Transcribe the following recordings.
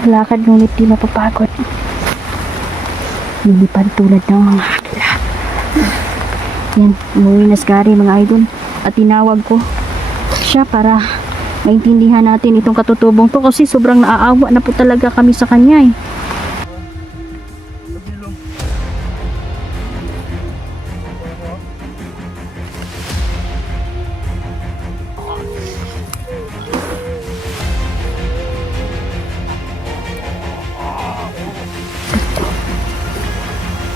Lakad ngunit di mapapagod. Lilipad tulad ng mga agila. Yan, umuwi na si Gary mga idol. At tinawag ko siya para maintindihan natin itong katutubong to kasi sobrang naaawa na po talaga kami sa kanya eh.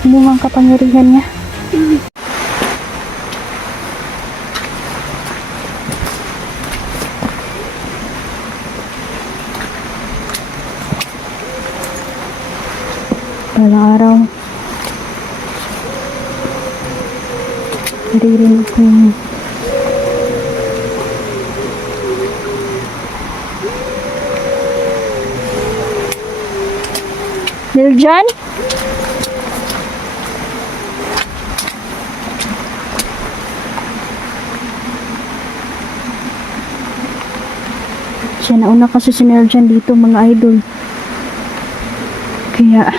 Lumang kapangyarihan niya. Balang araw, naririnig ko yung Niljan? Siya nauna kasi si Niljan dito mga idol. Kaya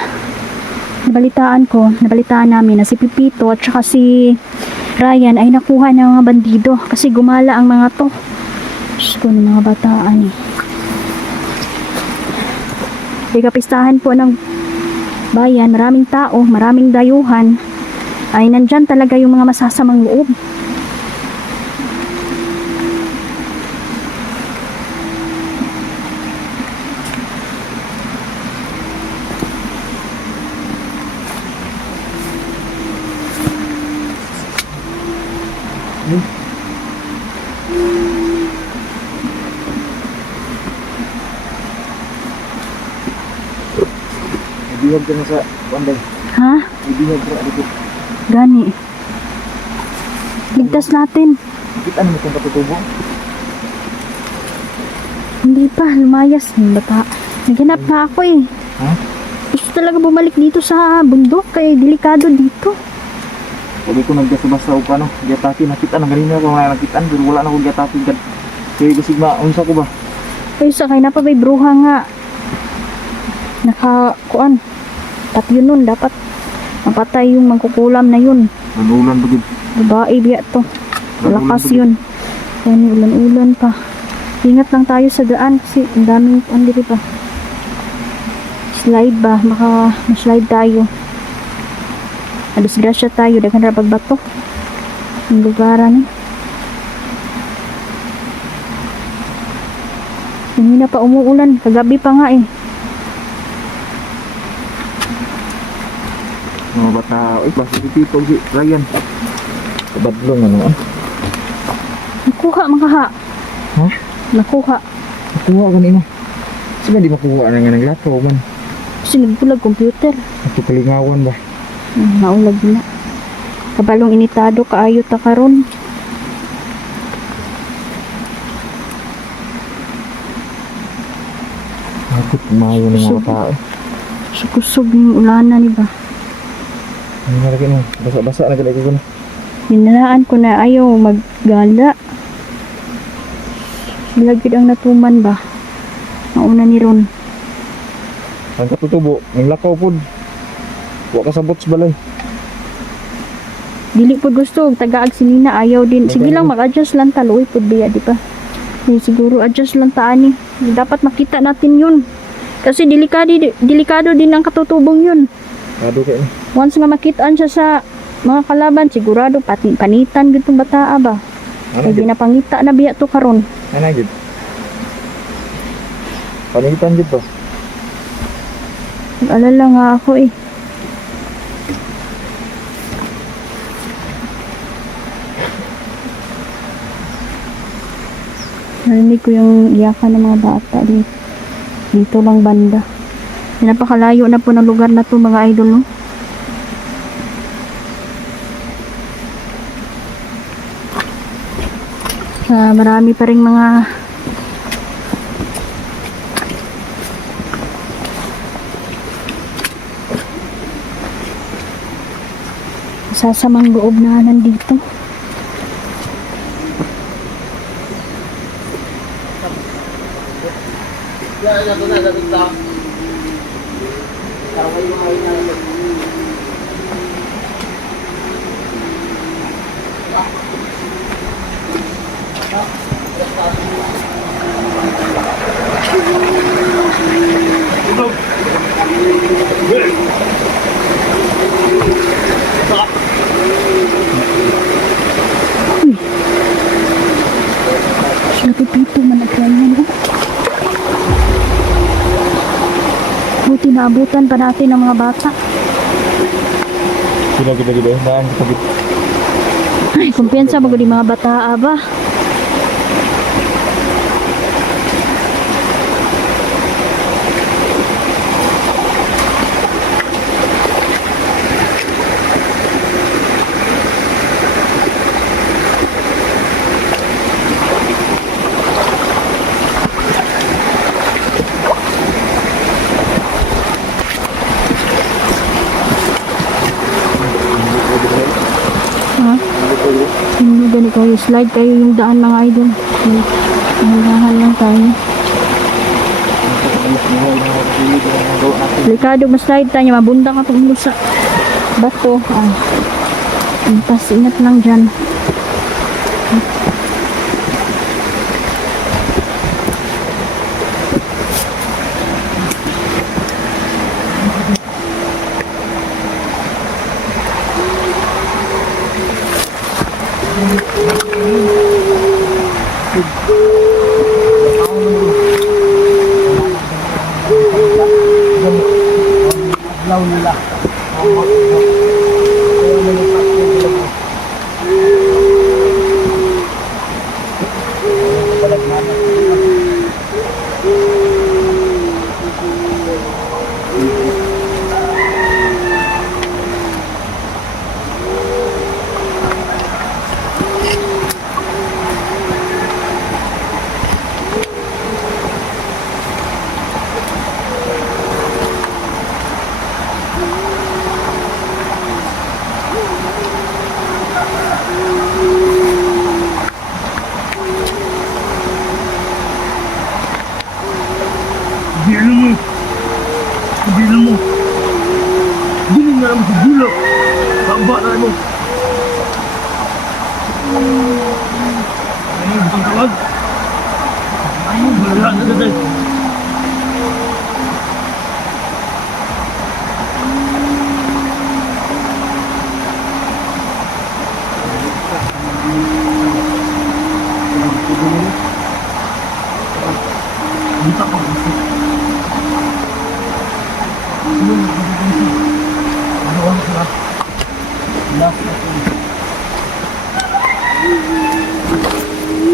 nabalitaan namin na si Pipito at saka si Ryan ay nakuha ng mga bandido kasi gumala ang mga to. Diyos ko, ng mga bataan eh. Kapistahan po ng bayan, maraming tao, maraming dayuhan, ay nandyan talaga yung mga masasamang loob. Ibihag ka na sa panday. Ha? Ibihag ka na dito. Gani. Ligtas natin. Kita naman itong katutubo. Hindi pa, lumayas. Bata. Naganap na ako eh. Ha? Gusto talaga bumalik dito sa bundok kaya delikado dito. Sabi ko nagkasabasa o paano. Gataki nakita na ganina ko nga nakitaan. Pero wala na akong gataki. Kaya kasi maunsa ko ba? Ay sakay na pa may bruha nga. Nakakuan. Pat yun nun. Dapat mapatay yung mangkukulam na yun. Nanulan ba gid? Babae biya to. Malakas yun. Yan ulan-ulan pa. Ingat lang tayo sa daan kasi ang daming andiri pa. Slide ba? Baka ma-slide tayo. Nadisgrasya tayo. Dagan na pagbato. Ang lugaran eh. Hindi na pa umuulan. Kagabi pa nga eh. Mga bata. Uy, basta si Tito si Ryan. Kabadlong ano ah. Nakuha mga ha. Ha? Nakuha. Nakuha kanina. Saan di makuha na nga ng lataw man? Kasi nagbulag computer. Ito kalingawan ba? Naulag na. Kabalong initado kaayo ta karon. Bakit umayo ng mga tao? Sukusog yung ulanan ni ba? Ano na lagi no? Basa-basa na gala ko na. Hinalaan ko na ayaw maggala. Malagid ang natuman ba? Nauna ni Ron. Ang katutubo, ng lakaw pod. Wa ka sabot sa balay. Dili po gusto, tagaag si Nina ayaw din. Sige lang, mag-adjust lang taloy po biya, di ba? Siguro adjust lang taan eh. Dapat makita natin yun. Kasi delikado din ang katutubong yun. Kado kayo na. Once nga makitaan siya sa mga kalaban, sigurado panitan gitong bataa ba? Ano Kaya gid? napangita na biya to karon. Ano gid? Panitan gid to. Nag-alala nga ako eh. Narinig ko yung iyakan ng mga bata dito. Dito lang banda. Napakalayo na po ng lugar na to mga idol no? Marami pa rin mga sasamang loob na nandito. Napipito man ang kanya, no? Buti naabutan pa natin ng mga bata. Sila kita di daan kita di. Ay, kumpiyansa mo di mga bata, ba? Ha? Hindi gani kayo. Slide kayo yung daan mga idol. Mahirahan lang tayo. Delikado ma-slide tayo. Mabunda ka itong sa bato. Intas, ingat lang dyan. Bilang mo. Bilang mo. Bilang na naman sa bulak. Tamba na mo. Ay, butang tawag. Ay, wala na dati. Kita pa kasi. Ano ang sarap? Last na ito.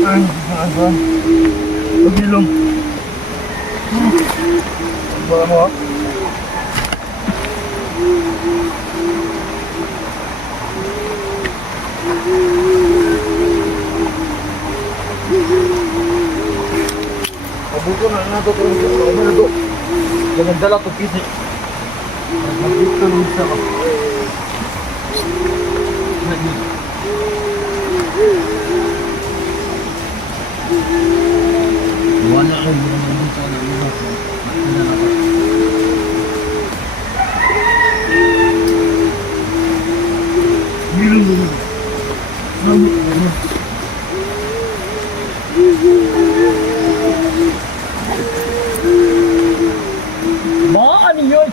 Ay, saan? Pagilong. Bawa mo, ha? Mabuto na na ito. Ano na ito? Jangan dala ito kisi. Mabuto na isa ka. Wala ko yung mabuto na ito. Wala na ito. Bilong mo. Mga ano yun?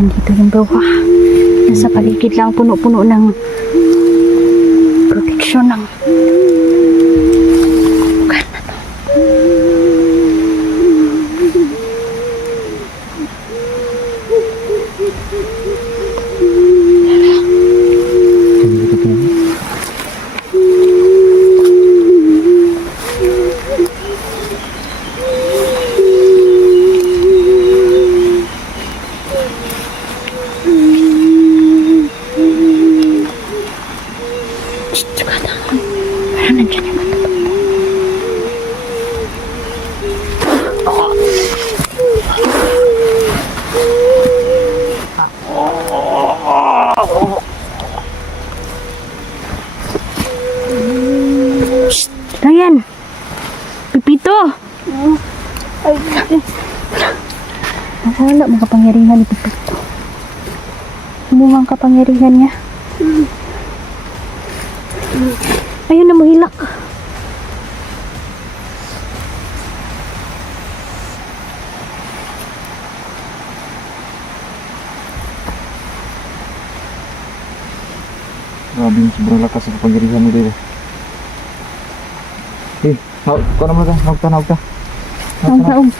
Nandito yung bawa. Nasa paligid lang puno-puno ng proteksyon ng lugar na to. Parang nandyan yung Shh! Ryan! Pipito! Ay, wala mga kapangyarihan ni Pipito. Ano ang kapangyarihan niya? Ayun na mo hilak. Grabe yung sobrang lakas sa kapangyarihan mo dito. Eh, kau naman ka, hawag ta. Ang taong.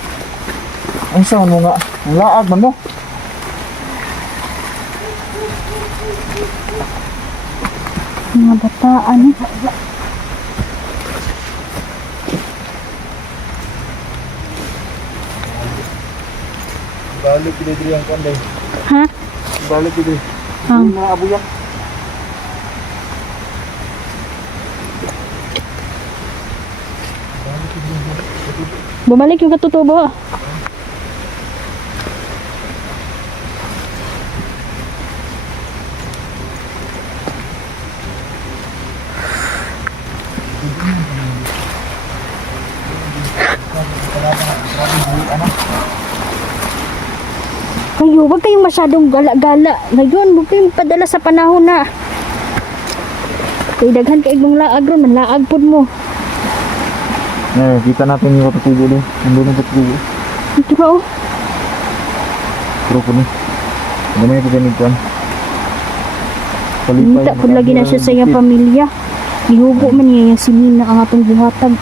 Ang saan mo nga, ang laag man mo. Mga bataan eh. Balik kita diri ang kanday. Ha? Balik kita. Ang. Mga abuyak. Bumalik yung katutubo. Kayo, wag kayong masyadong gala-gala. Ngayon, wag kayong padala sa panahon na. Kaya daghan kaig mong laag ron, manlaag pod mo. Eh, kita natin yung katutubo doon. Nandun yung katutubo. Ito ba oh? Pero po ni. Gamay po ganit kan. Minta po lagi na siya sa iyang pamilya. Gihugo man niya yung sinina ang atong buhatag.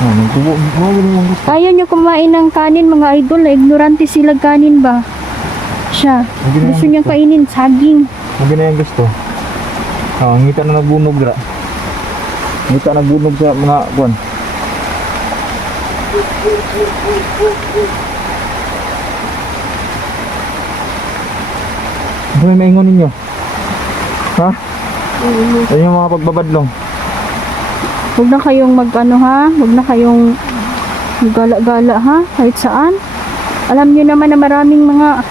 Ah, nagtubo. Mga ganun gusto. Ayaw niyo kumain ng kanin mga idol. Ignorante sila kanin ba? Siya. Gusto niyang kainin saging. Hindi na yung gusto. Ah, ngita na nagbunog dra. Ngita nagbunog sa mga kuan. Ano may maingon ninyo? Ha? Ano yung mga pagbabadlong? Huwag na kayong mag-ano ha. Huwag na kayong gala-gala ha. Kahit saan. Alam niyo naman na maraming mga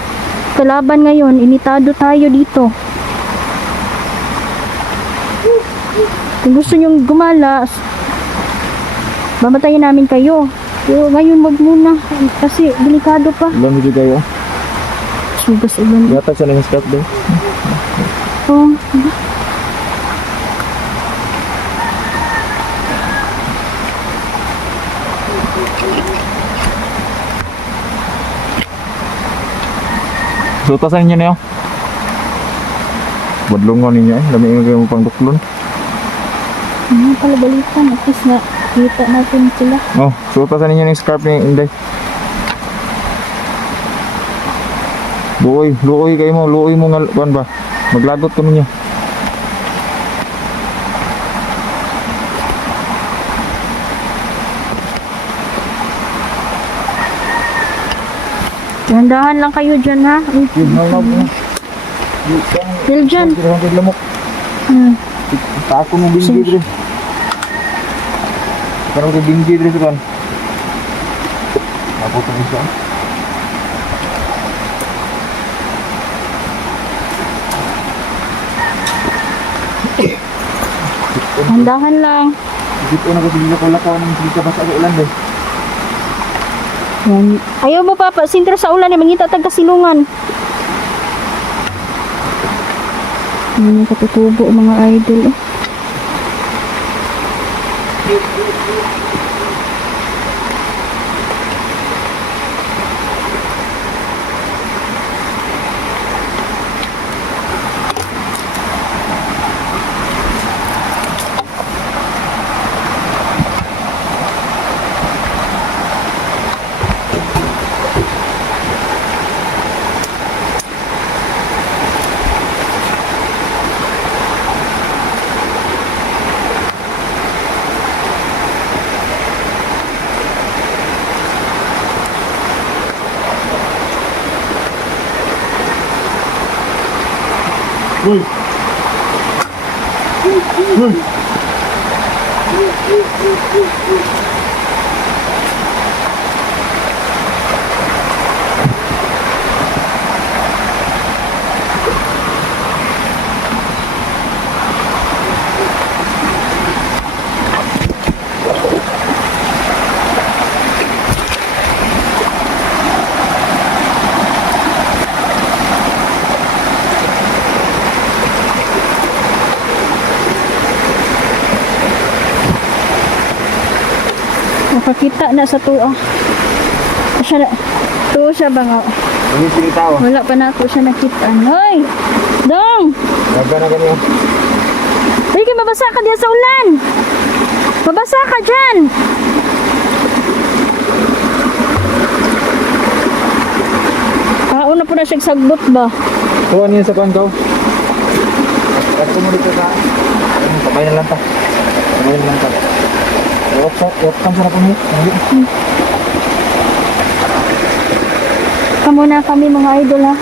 kalaban ngayon. Initado tayo dito. Kung gusto nyong gumala, babatayin namin kayo. Pero ngayon wag muna. Kasi delikado pa. Ilan mo kayo? Sugas ulan. Yata siya ng scout doon. Oh, So, tasan ninyo na yun. Badlongon ninyo eh. Dami yung kayo pang duklon. ano pala balikan. At least na kita natin sila. Oh, so tasan ninyo yung scarf ni Inday. Luoy kayo mo. Luoy mo nga, kuan ba? Maglagot ko ninyo. Dahan-dahan lang kayo dyan ha. Yun, mo. Dil dyan. Hindi lamok. Tako mo binggi dre. Karon ko binggi dre sa kan. Ako to isa. Dahan-dahan lang. Dito na ko sige ko lakaw ng sige basa sa ulan deh. Yan. Ayaw mo papa. Sintra sa ulan eh. Mangita tag kasilungan. Yan yung katutubo mga idol eh. Uy. Nakakita na sa tuwa. Siya na. Tuwa siya ba nga? Hindi sila tao. Wala pa na ako siya nakita. Hoy! Dong! Daga na ganyan. Uy, kay mabasa ka diyan sa ulan! Mabasa ka dyan! Una po na siya sagbot ba? Kuha niya sa kuhan ko. At mo dito sa... Sabay na lang ta. Sabay na lang ta. Iwakam sa napon mo. Kamu na kami mga idol ha.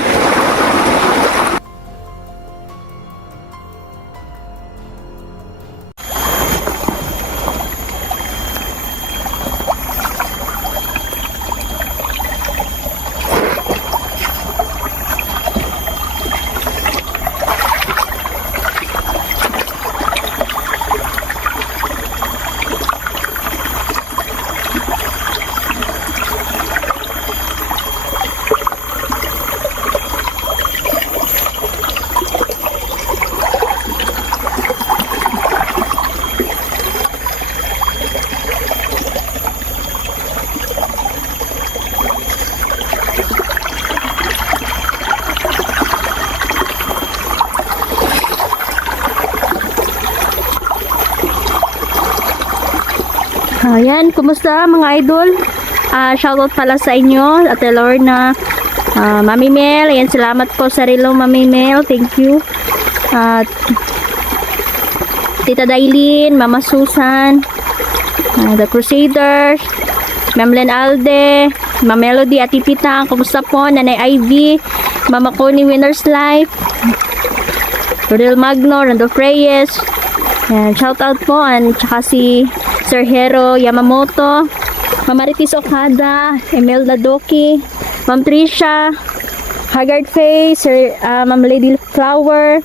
Ayan, kumusta mga idol? Shoutout pala sa inyo, Ate Lorna, Mami Mel. Ayan, salamat po sa relo, Mami Mel. Thank you. At Tita Dailin, Mama Susan, The Crusaders, Ma'am Len Alde, Ma'am Melody, Ati Pitang, kumusta po? Nanay Ivy, Mama Connie Winner's Life, Rodel Magno, Rando Reyes. Ayan, shoutout po. And tsaka si Sir Hero Yamamoto, Ma'am Maritis Okada, Emel Ladoki, Ma'am Trisha, Haggard Face, Sir, Ma'am Lady Flower,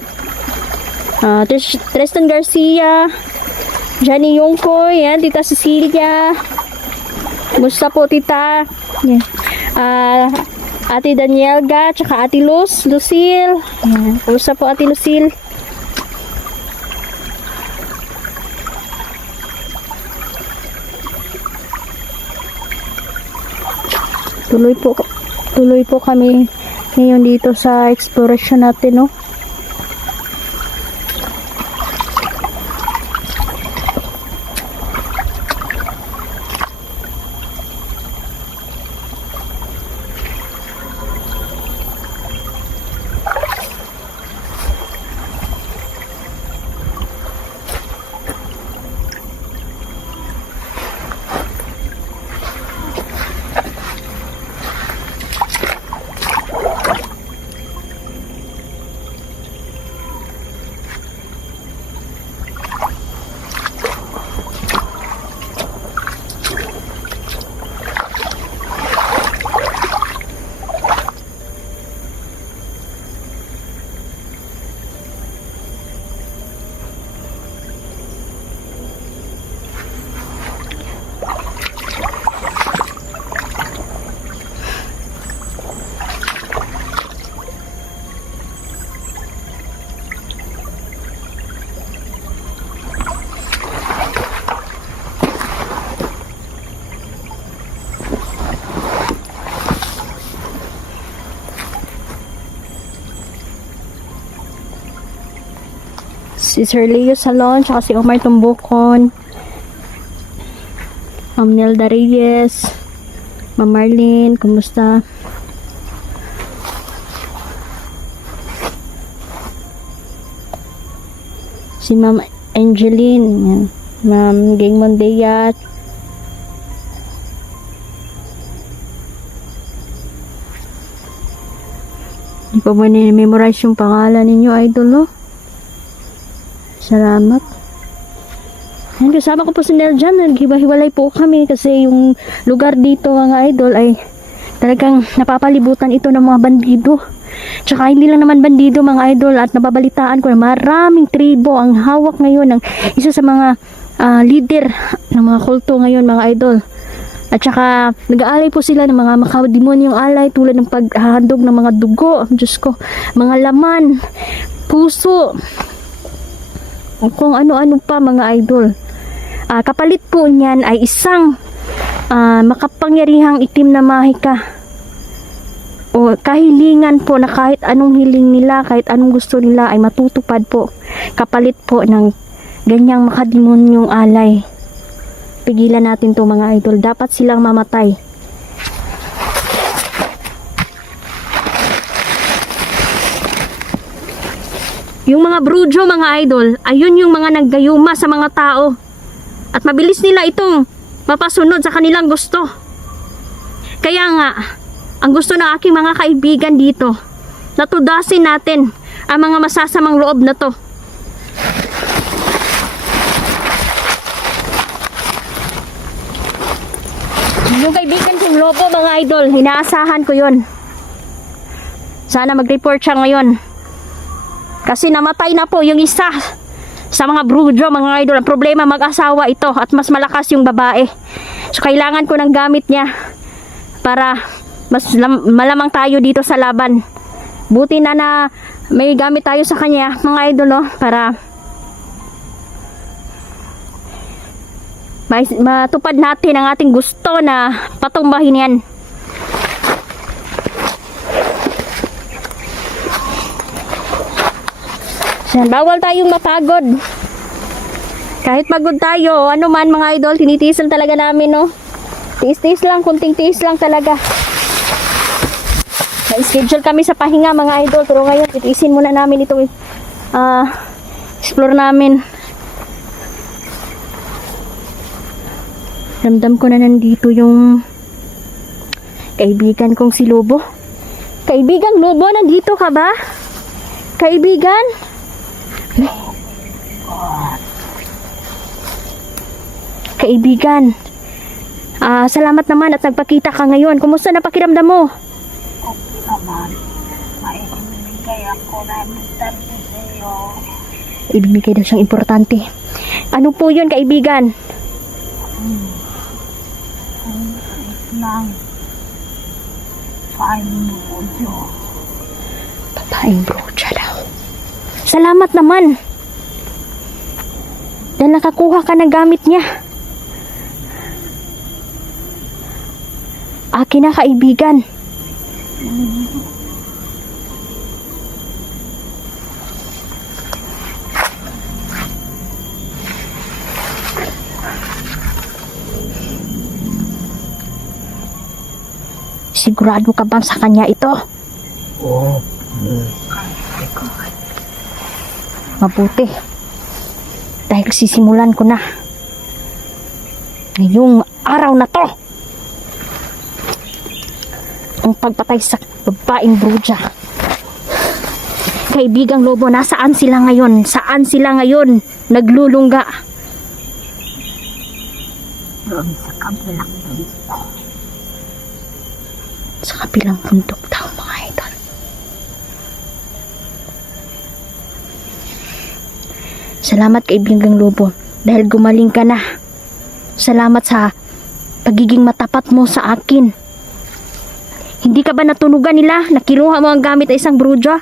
Tristan Garcia, Johnny Yungkoy, yan, Tita Cecilia, musta po tita? Yan. Ate Danielga, tsaka Ate Lucille, yan, musta po Ate Lucille? Tuloy po kami ngayon dito sa exploration natin, no? Si Sir Leo Salon, tsaka si Omar Tumbukon, Ma'am Nelda Reyes, Ma'am Marlene, kumusta? Si Ma'am Angeline, yan. Ma'am Ging Mondeyat, hindi pa ba memorize yung pangalan ninyo, idol, no? Salamat. Yan, kasama ko po si Nel dyan. Naghiwa-hiwalay po kami kasi yung lugar dito mga idol ay talagang napapalibutan ito ng mga bandido. Tsaka hindi lang naman bandido mga idol, at nababalitaan ko na maraming tribo ang hawak ngayon ng isa sa mga leader ng mga kulto ngayon mga idol. At saka nag-aalay po sila ng mga makademonyong alay tulad ng paghahandog ng mga dugo, Diyos ko, mga laman, puso, kung ano-ano pa mga idol. Kapalit po niyan ay isang makapangyarihang itim na mahika o kahilingan po na kahit anong hiling nila, kahit anong gusto nila ay matutupad po. Kapalit po ng ganyang makademonyong alay. Pigilan natin to mga idol. Dapat silang mamatay. Yung mga brujo mga idol, ayun yung mga naggayuma sa mga tao. At mabilis nila itong mapasunod sa kanilang gusto. Kaya nga, ang gusto ng aking mga kaibigan dito, natudasin natin ang mga masasamang loob na to. Yung kaibigan kong lobo mga idol, inaasahan ko yun. Sana mag-report siya ngayon. Kasi namatay na po yung isa sa mga brujo mga idol. Ang problema, mag-asawa ito at mas malakas yung babae. So kailangan ko ng gamit niya para mas malamang tayo dito sa laban. Buti na may gamit tayo sa kanya mga idol, no? Para matupad natin ang ating gusto na patumbahin yan. Yan, bawal tayong mapagod. Kahit pagod tayo, ano man mga idol, tinitiisan talaga namin, no? Tiis-tiis lang, kunting tiis lang talaga. Na-schedule kami sa pahinga mga idol, pero ngayon titiisin muna namin itong explore namin. Ramdam ko na nandito yung kaibigan kong si Lobo. Kaibigang Lobo, nandito ka ba? Kaibigan? Kaibigan, salamat naman at nagpakita ka ngayon. Kumusta na pakiramdam mo? Okay naman. Maibigay ako na importante sa iyo. Ibibigay daw siyang importante. Ano po yun, kaibigan? Nang paano mo Diyo? Babaeng brocha daw. Salamat naman. Dahil nakakuha ka ng gamit niya. Akin na, kaibigan. Sigurado ka bang sa kanya ito? Oo. Mabuti. Dahil sisimulan ko na. Ngayong araw na to. Ang pagpatay sa babaeng bruja. Kaibigang Lobo, nasaan sila ngayon? Saan sila ngayon naglulungga? Doon sa kabilang dito. Sa kabilang bundok daw mga idol. Salamat kaibigang Lobo dahil gumaling ka na. Salamat sa pagiging matapat mo sa akin. Hindi ka ba natunugan nila? Nakinuha mo ang gamit ng isang bruja?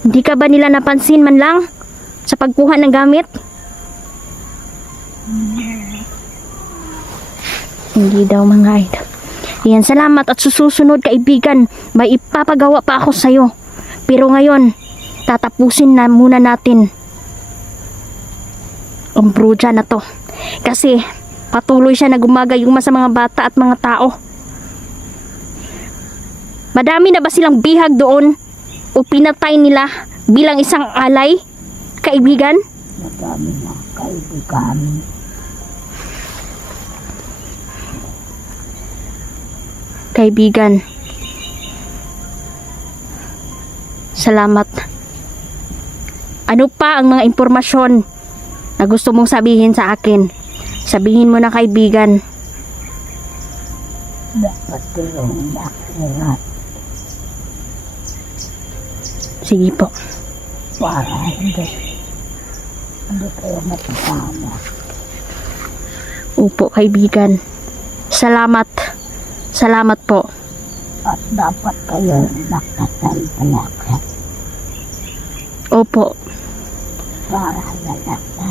Hindi ka ba nila napansin man lang sa pagkuha ng gamit? Hindi daw mga idol. Yan, salamat at susunod kaibigan. May ipapagawa pa ako sa'yo. Pero ngayon, tatapusin na muna natin ang bruja na to. Kasi patuloy siya na gumagayuma sa mga bata at mga tao. Madami na ba silang bihag doon o pinatay nila bilang isang alay, kaibigan? Madami na kaibigan. Kaibigan, salamat. Ano pa ang mga impormasyon na gusto mong sabihin sa akin? Sabihin mo na, kaibigan. Dapat tulong na kaya Sige po. para hindi kayo matasama. Opo, kaibigan. Salamat. Salamat po. At dapat kayo nakasal talaga Opo. para lalata.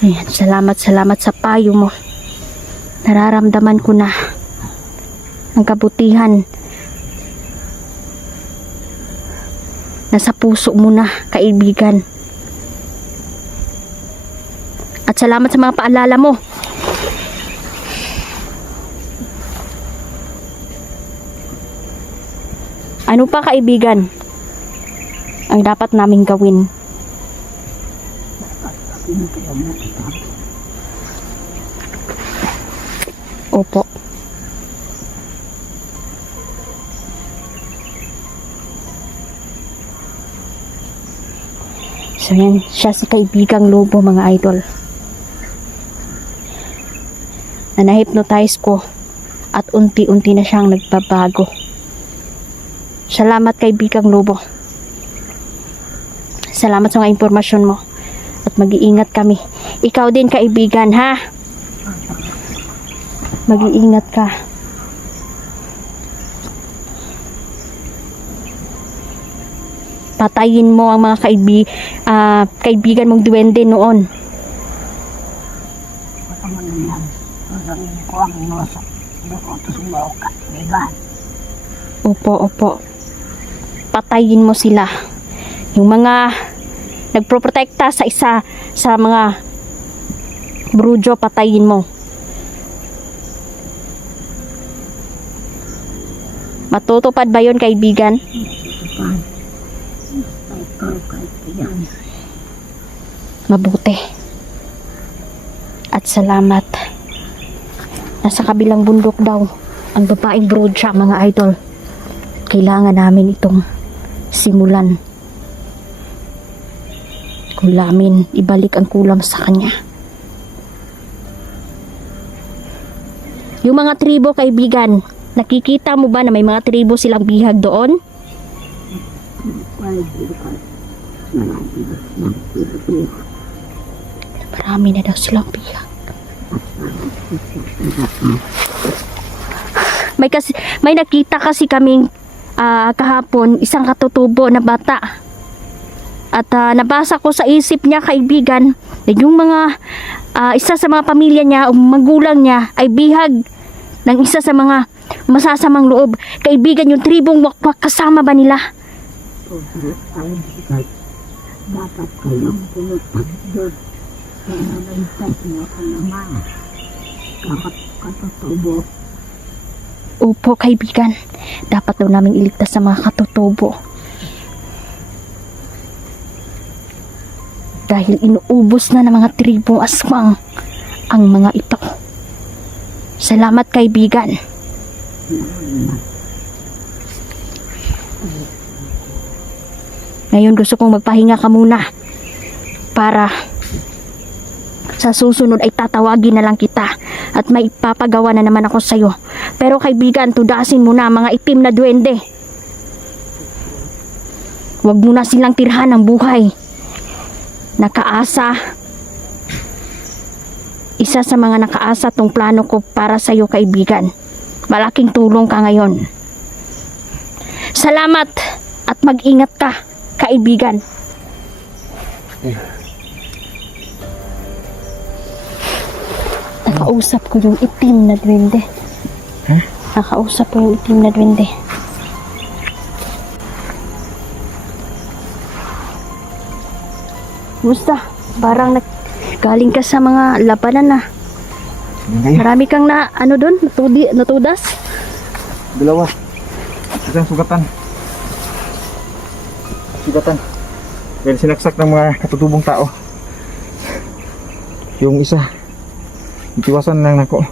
Ayan, salamat sa payo mo. Nararamdaman ko na ang kabutihan nasa puso mo na, kaibigan. At salamat sa mga paalala mo. Ano pa, kaibigan, ang dapat naming gawin? Hindi kayo matasama. Opo. So yan, siya si kaibigang Lobo, mga idol. Na na-hypnotize ko at unti-unti na siyang nagbabago. Salamat, kaibigang Lobo. Salamat sa mga impormasyon mo. At mag-iingat kami. Ikaw din, kaibigan, ha? Mag-iingat ka. Patayin mo ang mga kaibigan mong duwende noon. Baka mo naman, parang ko ang nosa. Baka sumaw ka, diba? Opo. Patayin mo sila. Yung mga nagproprotekta sa mga brujo, patayin mo. Matutupad ba yun, kaibigan? Mabuti. At salamat. Nasa kabilang bundok daw ang babaeng bruja, mga idol. Kailangan namin itong simulan. Kulamin, ibalik ang kulam sa kanya. Yung mga tribo, kaibigan, nakikita mo ba na may mga tribo silang bihag doon? Marami na daw silang bihag. May nakita kasi kaming kahapon isang katutubo na bata. At nabasa ko sa isip niya, kaibigan, na yung mga isa sa mga pamilya niya o magulang niya ay bihag ng isa sa mga masasamang loob. Kaibigan, yung tribong wakwak, kasama ba nila? Dapat kayong pumunta doon. Kaya nabalitas niyo ka naman. Katutubo. Opo, kaibigan. Dapat daw namin iligtas sa mga katutubo. Dahil inuubos na ng mga tribong aswang ang mga ito. Salamat, kaibigan. Ngayon gusto kong magpahinga ka muna para sa susunod ay tatawagin na lang kita at may ipapagawa na naman ako sa'yo. Pero kaibigan, tudasin mo na ang mga itim na duwende. Huwag mo na silang tirhan ng buhay. Nakaasa. Isa sa mga nakaasa tong plano ko para sa'yo, kaibigan. Malaking tulong ka ngayon. Salamat at mag-ingat ka, kaibigan. Nakausap ko yung itim na duwende. Nakausap ko yung itim na duwende. Musta? Parang galing ka sa mga labanan na. Marami kang natudas. Dalawa. Isang sugatan. Dahil sinaksak ng mga katutubong tao. Yung isa, itiwasan lang ako.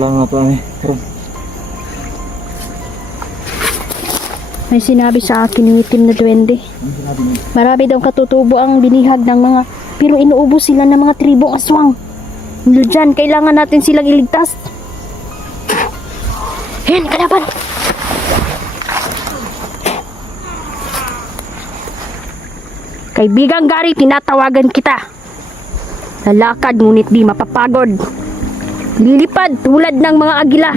lang na ito karon. May sinabi sa akin ng itim na duwende. Ano sinabi niya? Marami daw katutubo ang binihag ng mga, pero inuubos sila ng mga tribong aswang. Diyan, kailangan natin silang iligtas. Ayan, kalaban! Kaibigang Gary, tinatawagan kita. Lalakad ngunit di mapapagod. Lilipad tulad ng mga agila.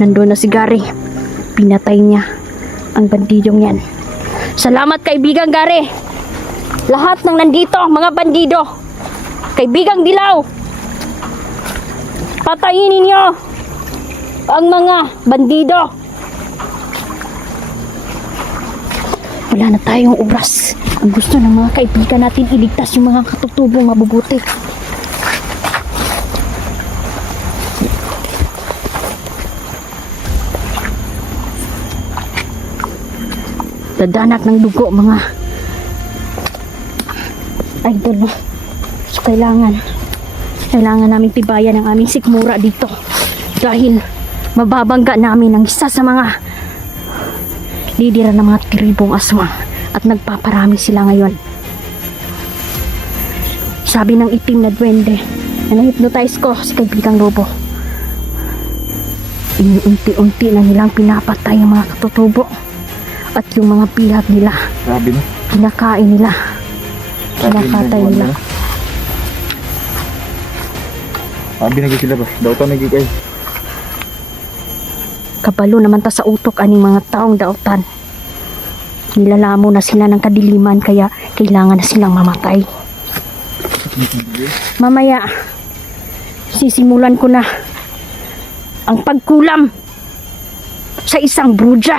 Nandun na si Gary. Pinatay niya ang bandidong yan. Salamat kaibigang Gary. Lahat ng nandito, mga bandido. Kaibigang Dilaw. Patayin ninyo ang mga bandido. Wala na tayong oras. Ang gusto ng mga kaibigan natin iligtas yung mga katutubong mabubuti. Dadanak ng dugo mga idol. So kailangan namin tibayan ang aming sikmura dito dahil mababangga namin ang isa sa mga lidera ng mga tribong aswang at nagpaparami sila ngayon. Sabi ng itim na duwende na na-hypnotize ko si kaibigang Lobo, unti-unti na nilang pinapatay ang mga katutubo at yung mga bihag nila. Grabe na. Kinakain nila. Kinakatay nila. Sabi na sila ba? Dautan na gigay. Kabalo naman ta sa utok aning mga taong dautan. Nilalamo na sila ng kadiliman kaya kailangan na silang mamatay. Mamaya, sisimulan ko na ang pagkulam sa isang bruja.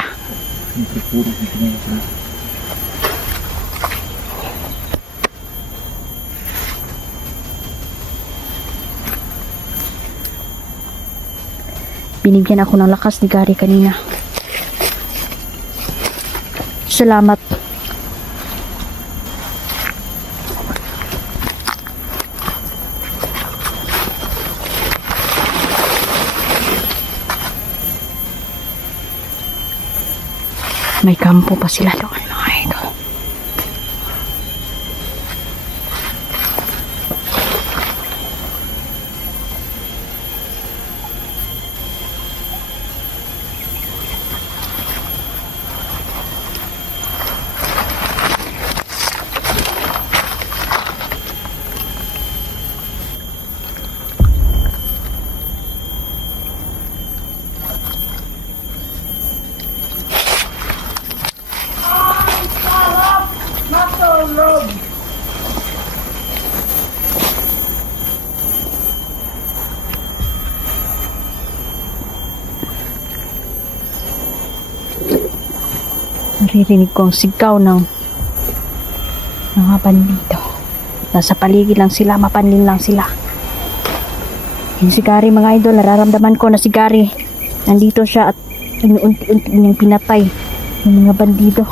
Binigyan ako ng lakas ni Gary kanina. Salamat. May kampo pa sila doon, mga idol. Naririnig ko ang sigaw ng mga bandido. Nasa paligid lang sila, mapanlin lang sila. Yung si Gary, mga idol, nararamdaman ko na si Gary nandito siya at unti-unti niyang pinatay yung mga bandido.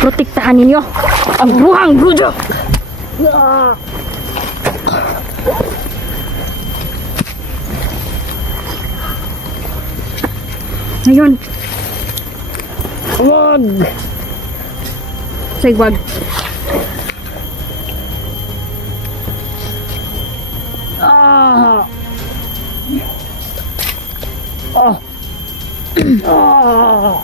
Protektahan ninyo ang buhang Brujo. Ngayon, wag. Say wag. Ah. Oh. Ah.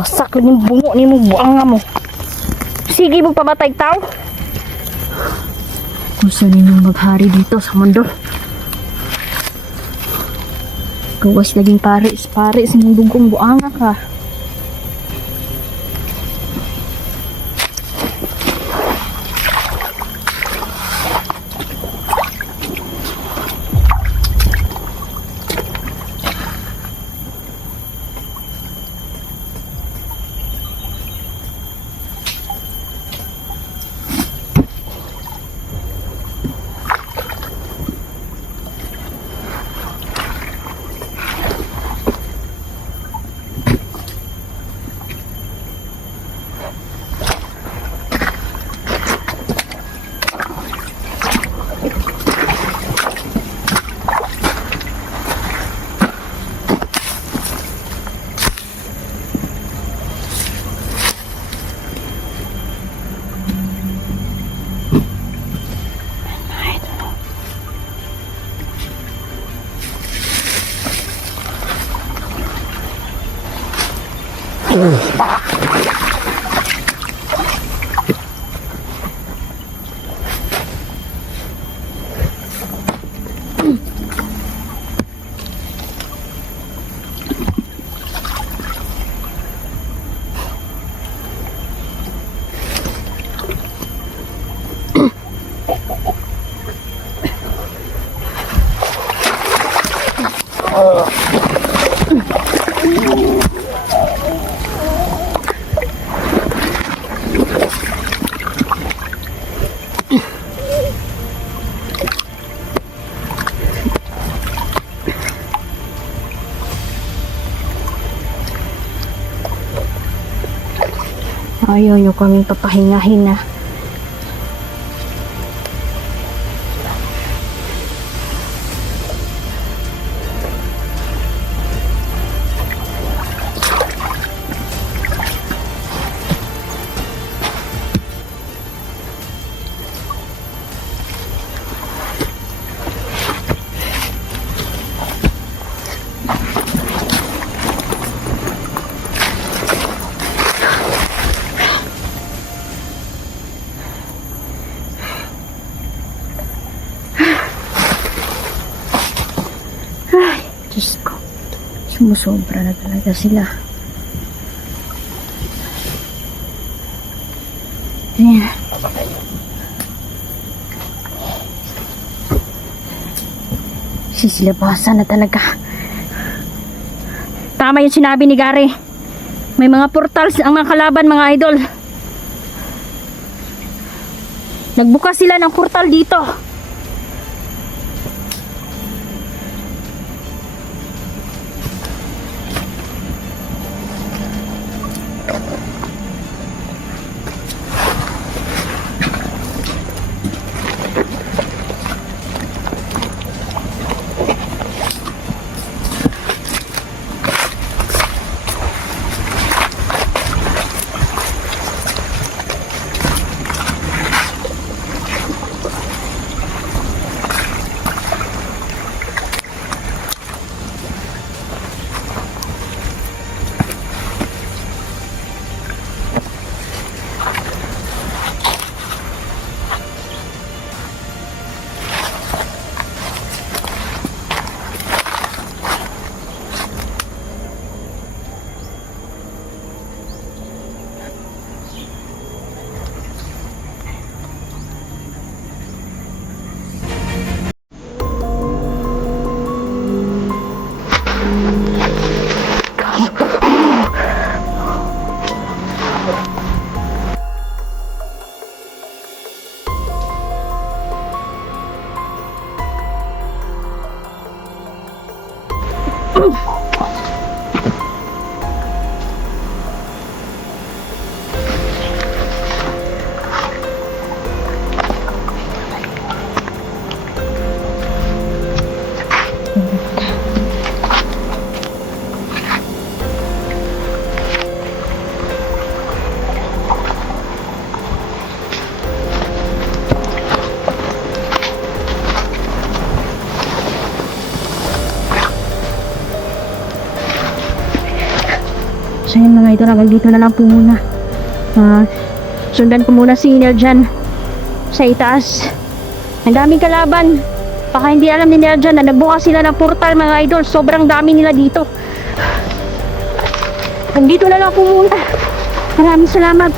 Wasak lang yung bungo ni mong buanga mo. Sige mo pamatay tao. Gusto ninyong maghari dito sa mundo. Gawas naging pare sa mong dugong buanga ka. Ayaw nyo kaming papahingahin na. Diyos ko, sumusobra na talaga sila. Ayan. Sisilabasan na talaga. Tama yung sinabi ni Gary. May mga portals ang mga kalaban, mga idol. Nagbukas sila ng portal dito. So yun mga idol, hanggang dito na lang po muna. Sundan ko muna si Nel dyan sa itaas. Ang daming kalaban. Baka hindi alam ni Nel dyan na nagbukas sila ng portal mga idol. Sobrang dami nila dito. Hanggang dito na lang po muna. Maraming salamat.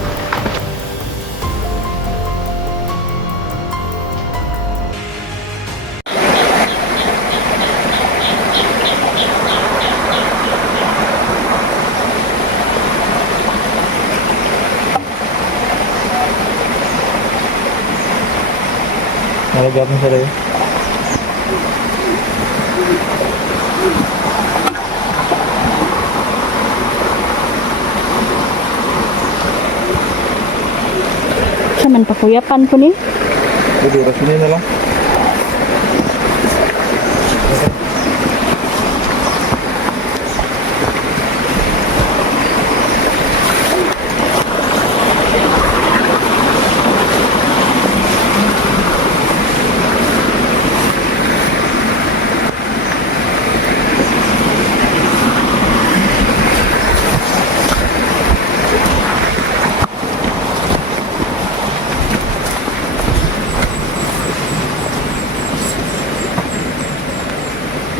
Nalagyan sila yun. Siya man papuyapan ko ni. Pwede, rasinin na lang.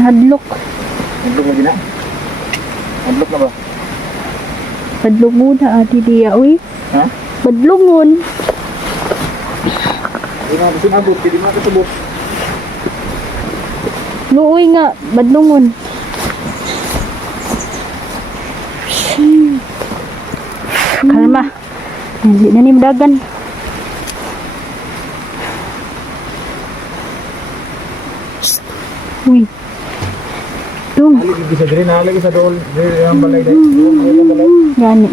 Hadlok. Nandok na gina? Nandok na ba? Hadlok muna ati diya. Uy, Ha? badlongon. Hindi nga kasi nabot, hindi nga kasabot. Nuoy nga, badlongon. Kalma. Hindi na ni dagan. Uy. Tung. Haligi sa diri, haligi sa dool. Diri ang balay dahil. Dool ang balay. Gani.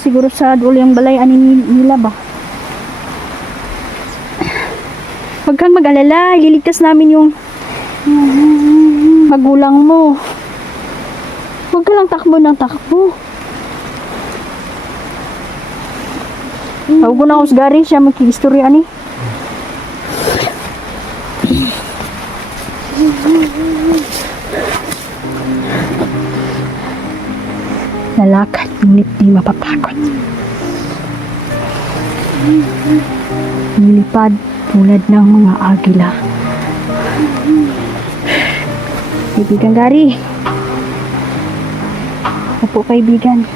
Siguro sa dool yung balay ani nila ba? Huwag kang mag-alala. Liligtas namin yung magulang mo. Huwag ka lang takbo ng takbo. Tawag ko na ako sa gari siya magkikistorya ni. Lalakad, ngunit di mapapagod. Nilipad tulad ng mga agila. Kaibigan Gary. Opo kaibigan.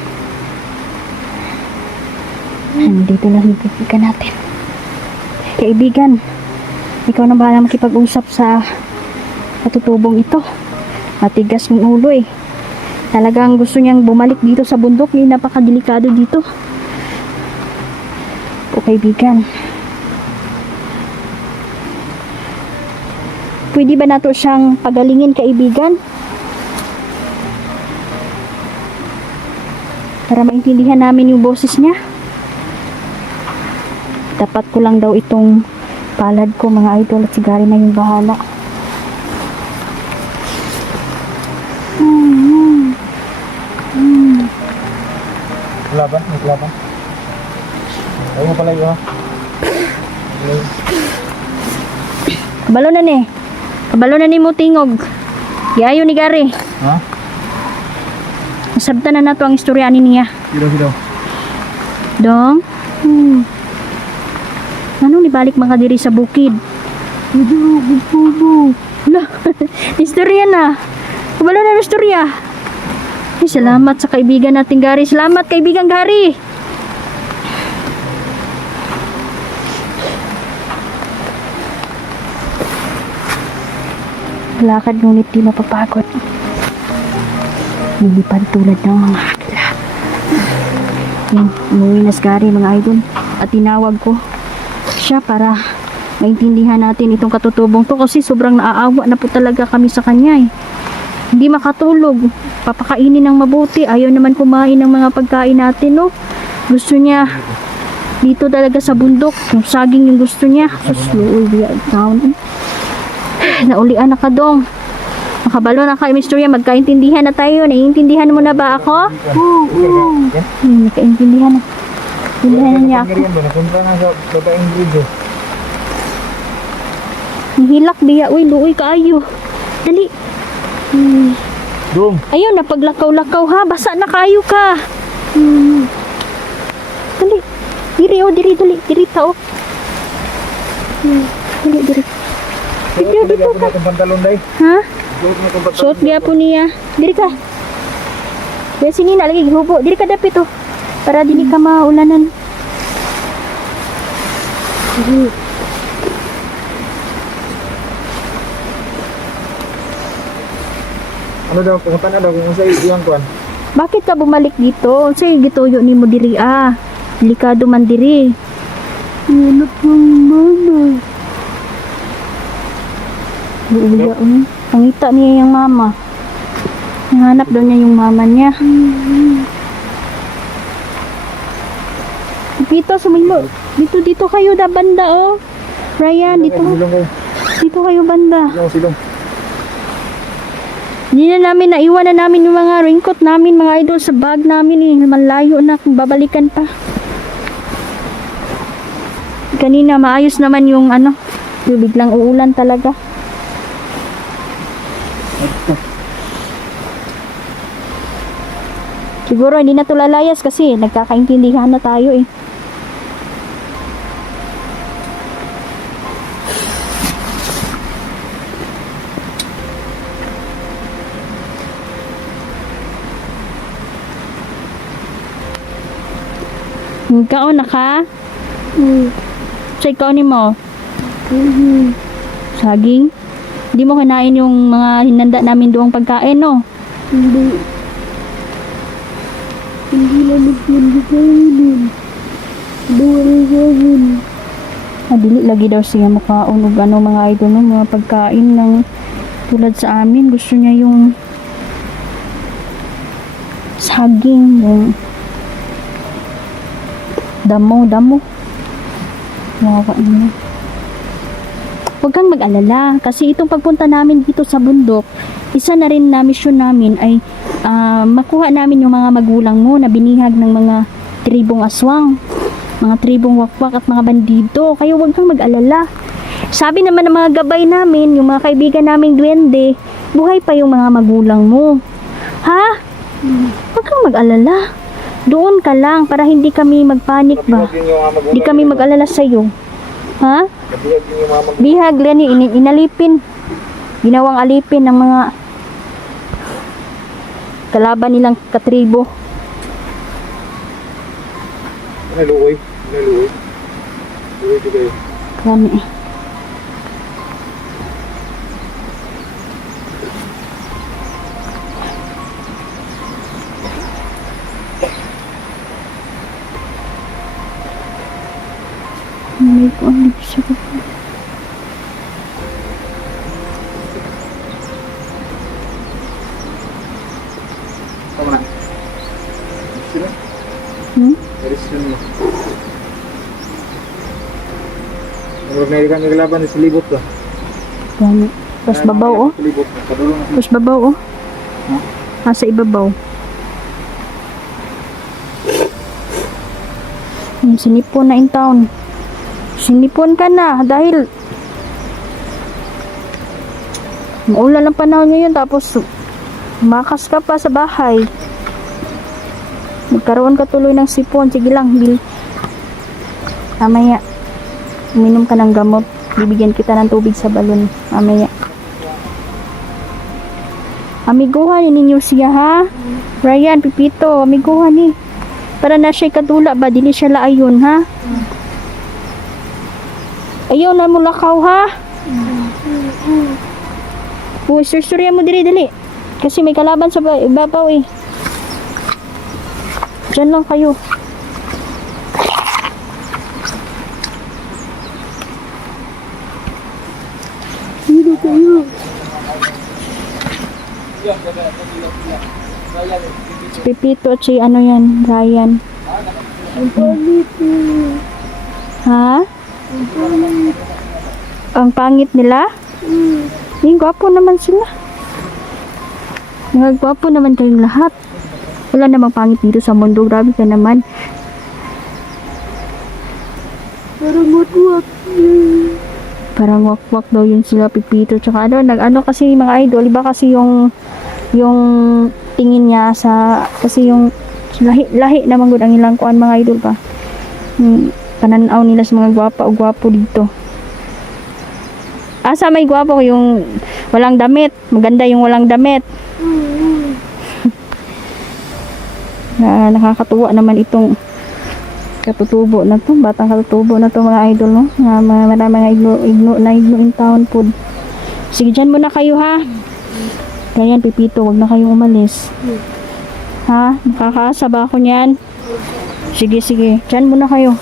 Nandito lang yung kaibigan natin. Kaibigan, ikaw na bahala makipag-usap sa katutubong ito. Matigas ng ulo eh. Talagang gusto niyang bumalik dito sa bundok. Yung napakadelikado dito. O kaibigan. Pwede ba nato siyang pagalingin kaibigan? Para maintindihan namin yung boses niya. Dapat ko lang daw itong palad ko mga idol at si Gary na yung bahala. Laban, may laban. Ayaw mo pala yun ha. Kabalo na ni. Kabalo na ni mo tingog. Yayo ni Gary. Ha? Masabta na nato ang istorya ni niya. Sino? Dong? Ano ni balik mga diri sa bukid? Lah, istorya na. Kabalo na ang istorya. Ay, salamat sa kaibigan nating Gary. Salamat kaibigan Gary. Lakad ngunit di mapapagod. Nilipad tulad ng mga agila. Umuwi na si Gary mga idol. At tinawag ko siya para maintindihan natin itong katutubong to kasi sobrang naaawa na po talaga kami sa kanya eh. Hindi makatulog, papakainin ng mabuti, ayaw naman kumain ng mga pagkain natin, no? Gusto niya dito talaga sa bundok, yung saging yung gusto niya. Slow down. Naulian na ka dong. Makabalo na ka, Misterya, magkaintindihan na tayo. Naiintindihan mo na ba ako? Oo. Nakaintindihan na. Intindihan na niya ako. Napunta na sa babaeng video. Nihilak biya, uy, luoy kaayo. Dali. Dong. Ayun, napaglakaw-lakaw ha. Basa na kayo ka. Dali. Diri, oh, diri, dali. Diri tao. Dali, diri. Dito ka. Pantalon day. Ha? Suot mo itong pantalon. Suot niya po niya. Diri ka. Diri sini na lagi gihubo. Diri ka dapit oh. Para dili ka maulanan. Ano daw, pumunta na daw kung sa iyang kuan. Bakit ka bumalik dito? Unsay gituyo nimo diri ah? Delikado man diri. Ano pong mama? Buuya pangita niya yung mama. Hanap daw niya yung mama niya. Dito, sumilo. Dito kayo da banda oh. Ryan, dito. Silong kayo. Dito kayo banda. Silong. Hindi na namin, naiwan na namin yung mga raincoat namin, mga idol, sa bag namin eh. Malayo na, kung babalikan pa. Kanina, maayos naman yung ano, biglang uulan talaga. Siguro hindi na to lalayas kasi nagkakaintindihan na tayo eh. Ikaw na ka? Sa ikaw ni mo? Saging? Hindi mo kinain yung mga hinanda namin doong pagkain, no? Hindi. Hindi lamig yan gikainin. Buwan gawin. Dili lagi daw siya makaon og ano mga idol no, mga pagkain ng tulad sa amin. Gusto niya yung saging, yung damo. Wawa naman. Huwag kang mag-alala kasi itong pagpunta namin dito sa bundok, isa na rin na mission namin ay makuha namin yung mga magulang mo na binihag ng mga tribong aswang, mga tribong wakwak at mga bandido. Kaya huwag kang mag-alala. Sabi naman ng mga gabay namin, yung mga kaibigan naming duwende, buhay pa yung mga magulang mo. Ha? Huwag kang mag-alala. Doon ka lang para hindi kami magpanik ba? Hindi kami mag-alala sa'yo. Ha? Bihag lang inalipin. Ginawang alipin ng mga kalaban nilang katribo. Naluoy. Luoy di kayo. Kami. May ko ang libsa ko. Tama na. Sino? Sino mo? Huwag na ikan naglaban sa libot ka. Kami. Pas babaw oh. Libot. Padulong na. Pas babaw oh. Nasa ibabaw. Sinipon na in town. Sinipon ka na dahil maulan ang panahon ngayon tapos makas ka pa sa bahay. Magkaroon ka tuloy ng sipon. Sige lang, mamaya uminom ka ng gamot. Bibigyan kita ng tubig sa balon mamaya. Amiguhan ninyo siya ha. Ryan, Pipito, amiguhan ni. Para na siya kadula ba? Dili siya laayon ha. Ayaw na mo lakaw ha. Uy, surya mo dali. Kasi may kalaban sa ibabaw eh. Diyan lang kayo. kayo. Si Pipito at si ano yan, Ryan. Ang pangit eh. Ha? Ang pangit. Ang pangit nila? Yung gwapo naman sila. Gwapo naman kayong lahat. Wala namang pangit dito sa mundo. Grabe ka naman. Parang watwat. Parang wakwak daw yun sila, Pipito. Tsaka ano kasi mga idol, iba kasi yung tingin niya sa, kasi yung lahi naman gud ang ilang kuan mga idol pa. Pananaw nila sa mga gwapa o gwapo dito. Asa may gwapo yung walang damit. Maganda yung walang damit. Nakakatuwa naman itong katutubo na to, batang katutubo na to mga idol, no? Mga igno in town food. Sige, dyan muna kayo ha. Ganyan, Pipito, wag na kayong umalis. Ha? Nakakaasa ba ako niyan? Sige, sige. Dyan muna kayo.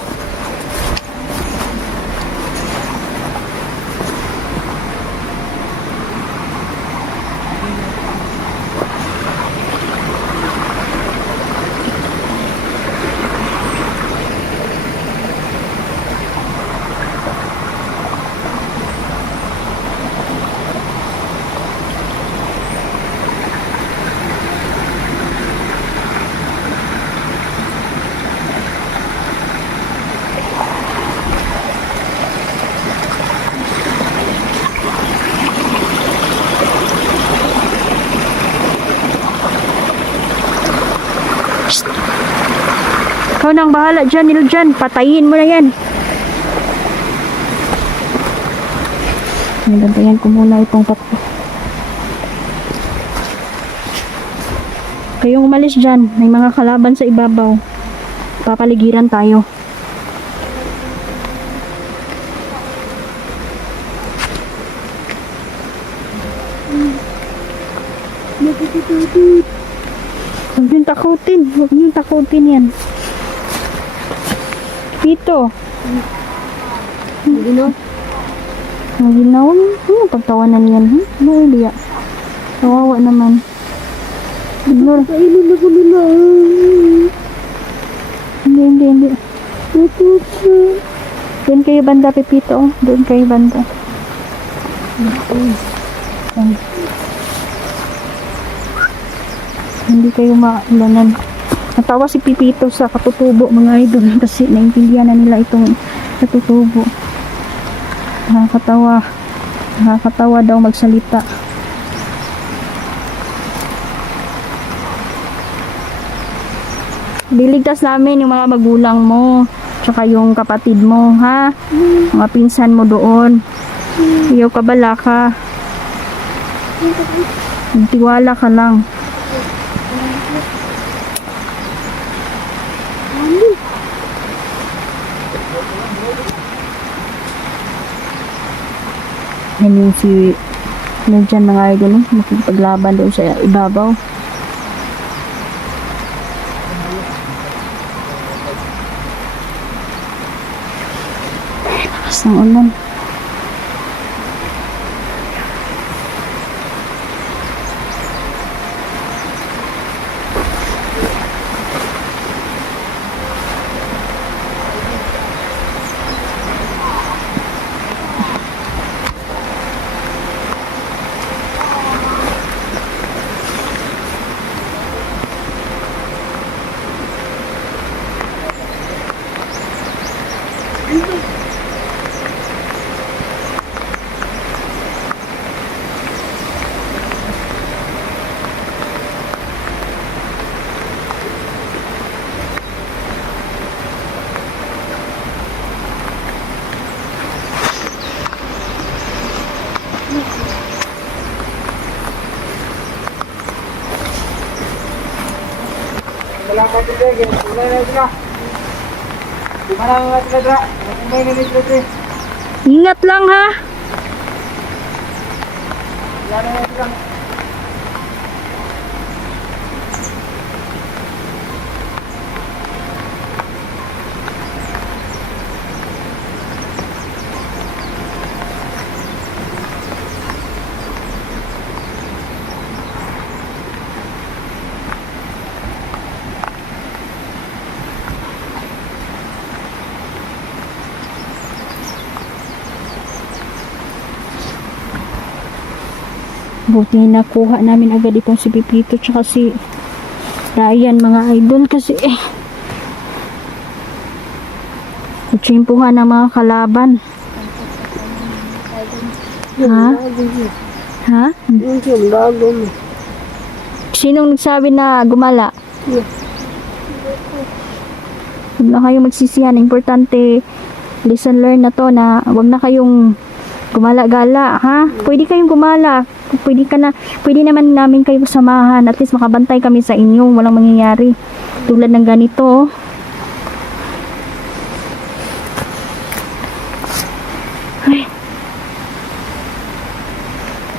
Ikaw nang bahala dyan, Nilo dyan. Patayin mo na yan. Nagbantayan ko muna itong pato. Kayong umalis dyan. May mga kalaban sa ibabaw. Papaligiran tayo. Nakikitutut. Huwag niyong takutin. Huwag niyong takutin yan. Pito. Ano? Ang ginawang, pagtawanan yan. Ano ulit? Kawawa naman. Ignore. Kailan ako nila. Hindi. Natutu. Doon kayo banda, Pipito. Oh. Doon kayo banda. Ayan. Hindi kayo maulanan. Natawa si Pipito sa katutubo mga idol kasi naintindihan na nila itong katutubo. Nakakatawa daw magsalita. Biligtas namin yung mga magulang mo tsaka yung kapatid mo, ha? Mga pinsan mo doon. Iyaw ka bala ka. Tiwala ka lang. Yan yung si dyan mga idol, makipaglaban doon sa ibabaw. Lakas ng ulan. Wala ka dito, wala na sila. Di ba na sila dra? Kumain na nito eh. Ingat lang ha. Wala na sila. Buti nakuha namin agad itong si Pipito tsaka si Ryan mga idol kasi kutsimpuhan ng mga kalaban. Ha? Ha? Yung bago mo. Sinong nagsabi na gumala? Huwag na kayong magsisihan. Importante, lesson learned na to na huwag na kayong gumala-gala, ha? Pwede kayong gumala. Pwede naman namin kayo samahan. At least makabantay kami sa inyo. Walang mangyayari. Tulad ng ganito, oh. Ay.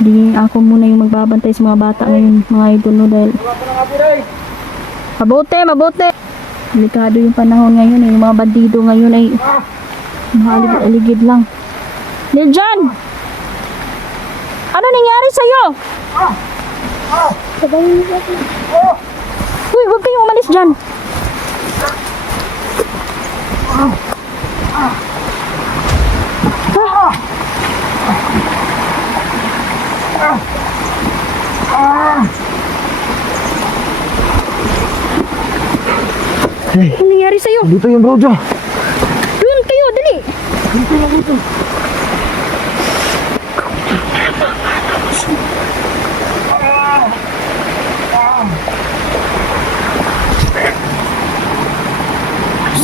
Hindi ako muna yung magbabantay sa mga bata ngayon, mga idol, no, dahil mabuti. Delikado yung panahon ngayon, yung mga bandido ngayon ay mga aligid lang. Niljan! Ano nangyari sa'yo? Uy, huwag kayong umalis dyan. Ano nangyari sa'yo? Dito yung bro, Jo. Doon kayo, dali. Dito.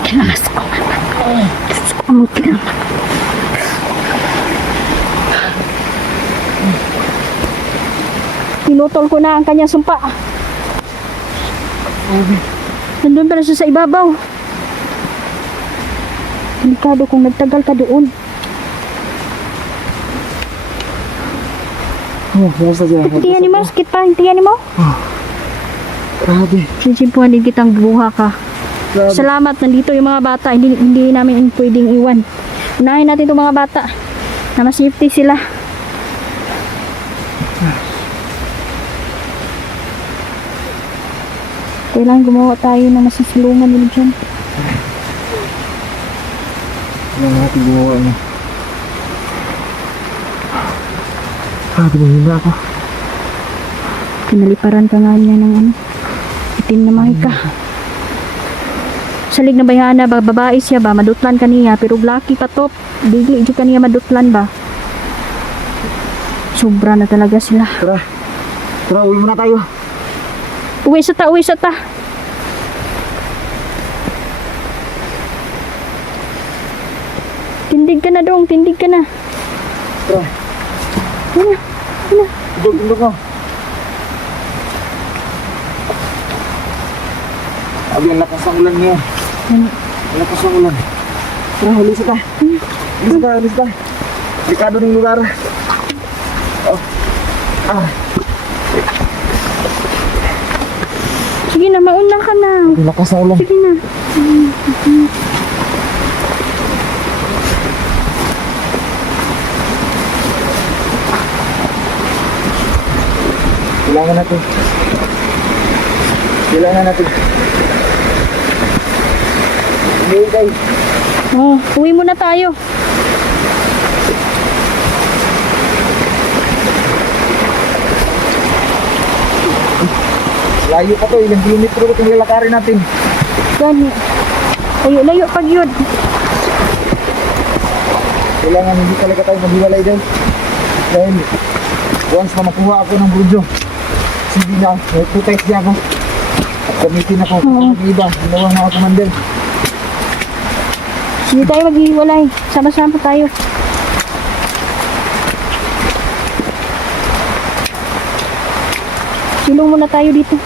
Mas ko. Amot lang. Pinutol ko na ang kanyang sumpa. Nandun pala siya sa ibabaw. Delikado kung nagtagal ka doon. Oh, basta dyan. Hintiyan mo, sakit pa. Hintiyan mo. Grabe. Sinsimpuhan din kitang buha ka. Grabe. Salamat, nandito yung mga bata. Hindi namin pwedeng iwan. Unahin natin itong mga bata. Na mas safety sila. Kailangan gumawa tayo ng masisilungan nila dyan. Yan natin gumawa niya. Tumahina ako. Pinaliparan ka nga niya ng ano. Itim na mahika. Salig na bayhana ba, babae siya ba, madutlan ka niya, pero laki ka top, bigli dyan ka niya madutlan ba. Sobra na talaga sila. Tara, uwi muna tayo. Uwi sa ta. Tindig ka na dong, tindig ka na. Tara. Ano? Indog ko. Abi, ang lakas ng ulan niya. Ano? Ang lakas ng ulan. Tara, alis ka. Alis ka. Delikado ng lugar. Oh. Sige na, mauna ka na. Ang lakas ng ulan. Sige na. Kailangan natin. Hindi guys. Oh, uwi muna tayo. Layo pa to, ilang kilometro ko itong lalakarin natin. Gani. Layo pag yun. Kailangan hindi talaga tayo maghiwalay guys. Dahil once na makuha ako ng burjo, sige na, may protect niya ako. At gamitin ako ng iba, dalawang mga commander. Hindi tayo maghiwalay. Sama-sama tayo. Silong muna tayo dito.